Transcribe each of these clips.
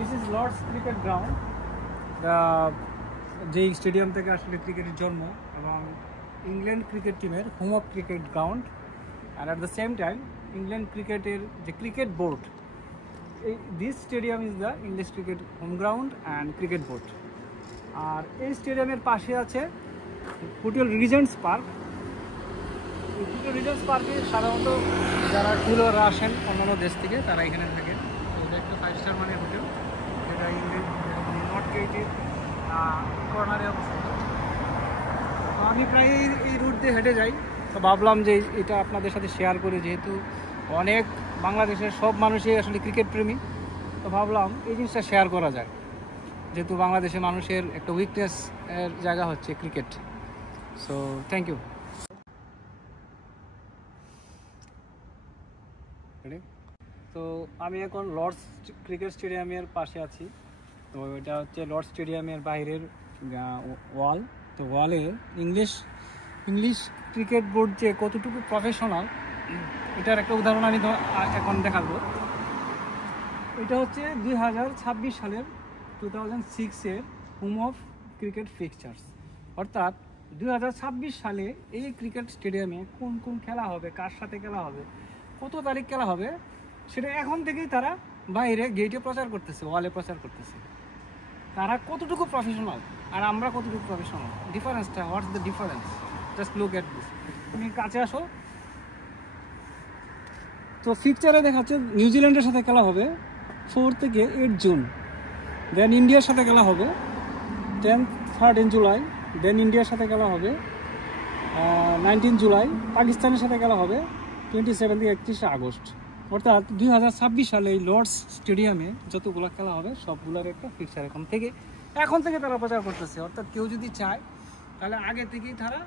This is Lord's cricket ground, যেই stadium থেকে আসলে ক্রিকেটের জন্ম এবং ইংল্যান্ড ক্রিকেট টিমের home of cricket ground. And at the same time England ক্রিকেটের যে cricket board, this stadium is the English cricket home ground and cricket board. আর এই স্টেডিয়ামের পাশে আছে হোটেল রিজেন্টস পার্ক। এই হোটেল রিজেন্টস পার্কে সাধারণত যারা ট্যুরাররা আসেন অন্যান্য দেশ থেকে তারা এখানে থাকেন। এটা একটা 5 স্টার মানের হোটেল, যেটা নর্থ গেটের কর্নারে অবস্থিত। তো আমি প্রায় এই রুট দিয়ে হেঁটে যাই, তো ভাবলাম যে এটা আপনাদের সাথে শেয়ার করি, যেহেতু অনেক বাংলাদেশের সব মানুষই আসলে ক্রিকেট প্রেমী। তো ভাবলাম এই জিনিসটা শেয়ার করা যায়, যেহেতু বাংলাদেশের মানুষের একটা উইকনেস এর জায়গা হচ্ছে ক্রিকেট। So thank you. তো আমি এখন লর্ডস ক্রিকেট স্টেডিয়ামের পাশে আছি। তো এটা হচ্ছে লর্ডস স্টেডিয়ামের বাইরের ওয়াল। তো ওয়ালে ইংলিশ ক্রিকেট বোর্ড যে কতটুকু প্রফেশনাল, এটার একটা উদাহরণ আমি এখন দেখাবো। এটা হচ্ছে 2026 সালের 2006-এর হোম অফ ক্রিকেট ফিক্সচার্স। অর্থাৎ 2026 সালে এই ক্রিকেট স্টেডিয়ামে কোন কোন খেলা হবে, কার সাথে খেলা হবে, কত তারিখ খেলা হবে, সেটা এখন থেকেই তারা বাইরে গেটে প্রচার করতেছে, ওয়ালে প্রচার করতেছে। তারা কতটুকু প্রফেশনাল আর আমরা কতটুকু প্রফেশনাল, ডিফারেন্সটা, what's the difference, just look at this. তুমি কাছে আসো। তো ফিকচারে দেখাচ্ছে নিউজিল্যান্ডের সাথে খেলা হবে 4 থেকে 8 জুন, দেন ইন্ডিয়ার সাথে খেলা হবে 13 জুলাই, দেন ইন্ডিয়ার সাথে খেলা হবে 19 জুলাই, পাকিস্তানের সাথে খেলা হবে 27 থেকে 31 আগস্ট। অর্থাৎ 2026 সালে এই লর্ডস স্টেডিয়ামে যতগুলো খেলা হবে সবগুলোর একটা ফিক্সার এখন থেকে তারা প্রচার করতেছে। অর্থাৎ কেউ যদি চায় তাহলে আগে থেকেই তারা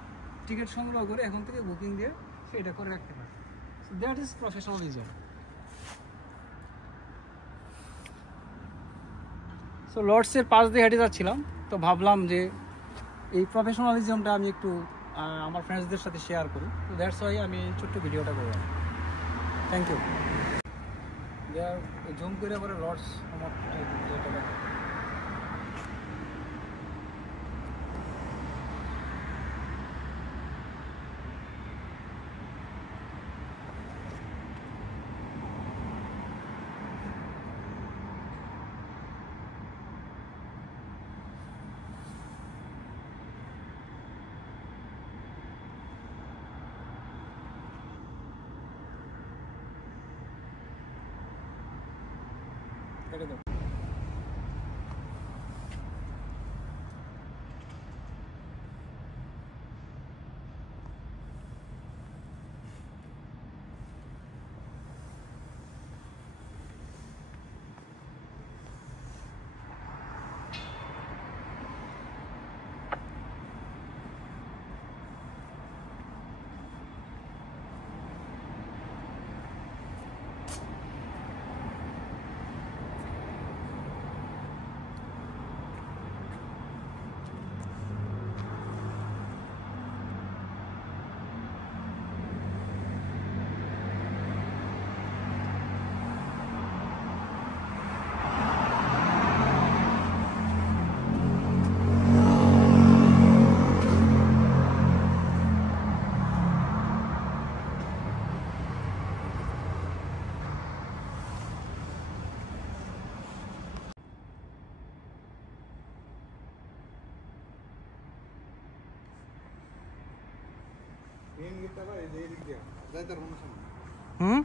টিকিট সংগ্রহ করে এখন থেকে বুকিং দিয়ে সেটা করে রাখতে পারে। So that is professionalism. So লর্ডসের পাশ দিয়ে হেঁটে যাচ্ছিলাম, তো ভাবলাম যে এই প্রফেশনালিজমটা আমি একটু আমার ফ্রেন্ডসদের সাথে শেয়ার করি। তো দ্যাটস ওয়াই আমি ছোট্ট ভিডিওটা করলাম। Thank you. জুম করে পরে লর্ডস আমার কেটে দাও। হুম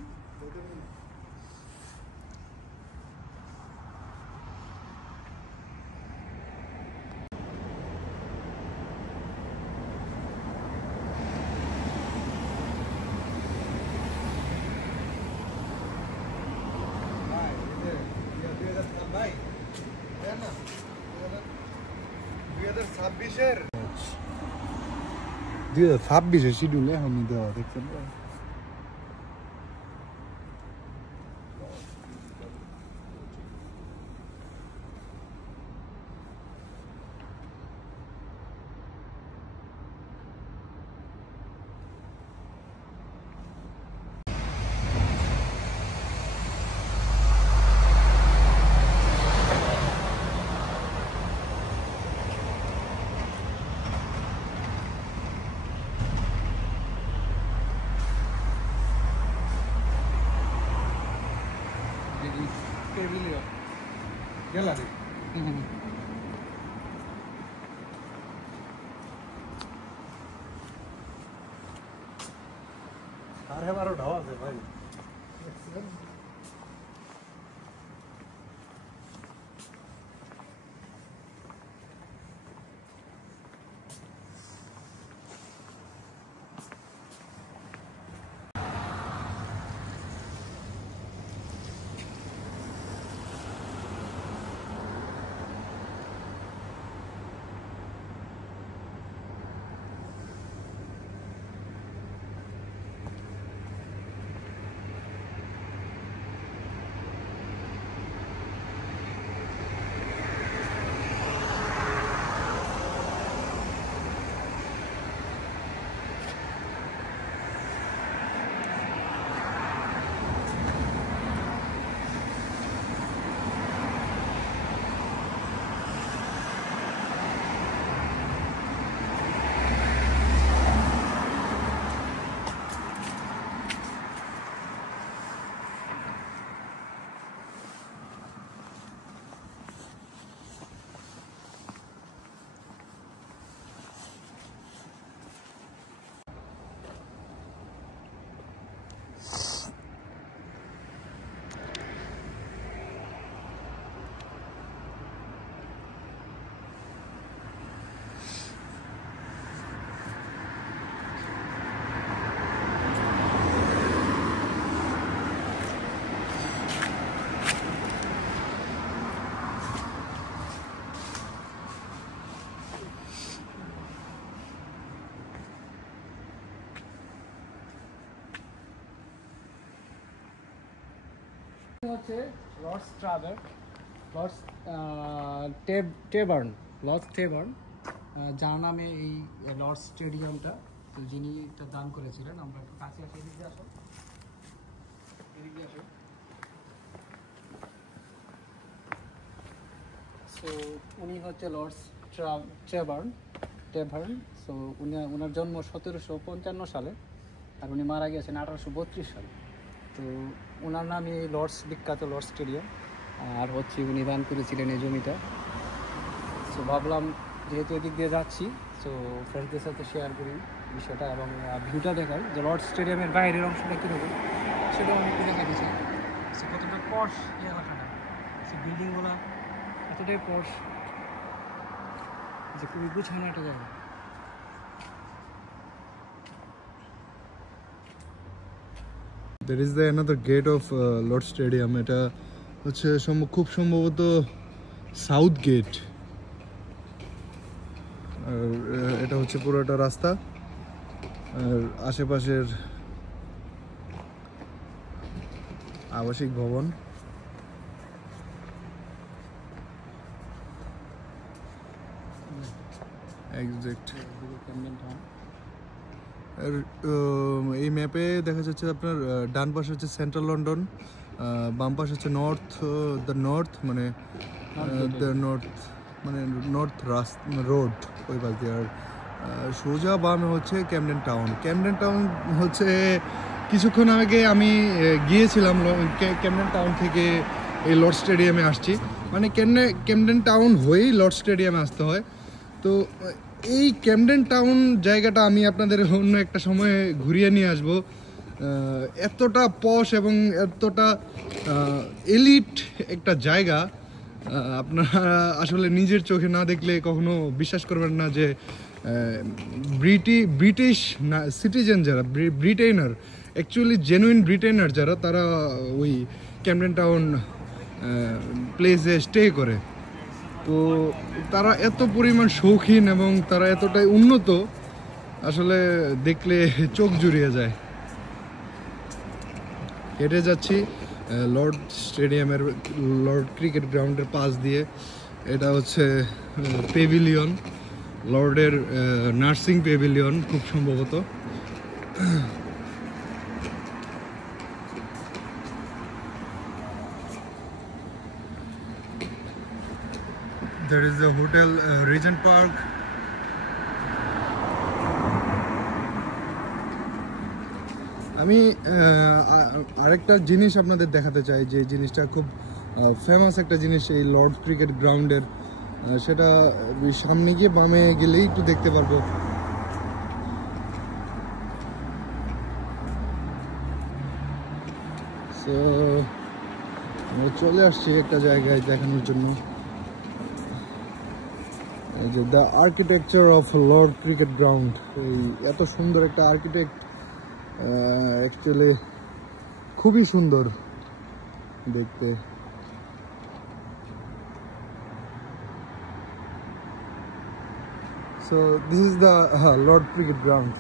ছাব্বিশের 2026-এর শিডিউলে এখন দেওয়া দেখছেন। Pavilion. গ্যালারি সাড়ে 12টা আছে ভাই হচ্ছে লর্ডস টেবার্ন, যার নামে এই লর্ডস স্টেডিয়ামটা, তো যিনি এটা দান করেছিলেন। আমরা একটু কাছে আসি, এদিকে আসো, এদিকে আসো। সো উনি হচ্ছে লর্ডস টেবার্ন। সো ওনার জন্ম 1755 সালে, আর উনি মারা গেছেন 1832 সালে। তো ওনার নামে এই বিখ্যাত লর্ডস স্টেডিয়াম, আর হচ্ছে উনি দান করেছিলেন এই জমিটা। সো ভাবলাম যেহেতু এদিক দিয়ে যাচ্ছি, সো ফ্রেন্ডদের সাথে শেয়ার করি বিষয়টা এবং ভিউটা দেখাই যে লর্ডস স্টেডিয়ামের বাইরের অংশটা কীরকম সেটাও আমি একটু দেখা দিচ্ছি। সে কতটা পশ এই এলাকাটা, সে বিল্ডিংগুলো এতটাই পশ যে খুবই গুছানো একটা জায়গা। There is another gate of Lord Stadium. এটা হচ্ছে খুব সম্ভবত সাউথ গেট। আর এটা হচ্ছে পুরোটা রাস্তা, আর আশেপাশের আবাসিক ভবন। এক্সাক্ট। আর এই ম্যাপে দেখা যাচ্ছে আপনার ডান পাশে হচ্ছে সেন্ট্রাল লন্ডন, বাম পাশে হচ্ছে নর্থ মানে নর্থ রোড ওই পাশ দিয়ে। আর সোজা বামে হচ্ছে ক্যামডেন টাউন হচ্ছে কিছুক্ষণ আগে আমি গিয়েছিলাম ক্যামডেন টাউন থেকে এই লর্ড স্টেডিয়ামে আসছি, মানে ক্যামডেন টাউন হয়েই লর্ড স্টেডিয়ামে আসতে হয়। তো এই ক্যামডেন টাউন জায়গাটা আমি আপনাদের অন্য একটা সময়ে ঘুরিয়ে নিয়ে আসবো। এতটা পশ এবং এতটা এলিট একটা জায়গা আপনারা আসলে নিজের চোখে না দেখলে কখনো বিশ্বাস করবেন না যে ব্রিটিশ সিটিজেন যারা, ব্রিটেনার, অ্যাকচুয়ালি জেনুইন ব্রিটেনার যারা, তারা ওই ক্যামডেন টাউন প্লেসে স্টে করে। তো তারা এত পরিমাণ শৌখিন এবং তারা এতটাই উন্নত, আসলে দেখলে চোখ জুড়িয়ে যায়। হেঁটে যাচ্ছি লর্ড স্টেডিয়ামের, লর্ড ক্রিকেট গ্রাউন্ডের পাশ দিয়ে। এটা হচ্ছে পেভিলিয়ন, লর্ডের নার্সিং পেভিলিয়ন খুব সম্ভবত। There is the hotel Regent Park. আমি আরেকটা জিনিস আপনাদের দেখাতে চাই, যে জিনিসটা খুব ফেমাস একটা জিনিস এই লর্ড ক্রিকেট গ্রাউন্ডের, সেটা সামনে গিয়ে বামে গেলেই একটু দেখতে পারবো। সো আমরা চলে আসছি একটা জায়গায় দেখানোর জন্য, যে the architecture of Lord cricket ground. এই এত সুন্দর একটা আর্কিটেক্ট, অ্যাকচুয়ালি খুবই সুন্দর দেখতে। So this is the Lord Cricket Ground.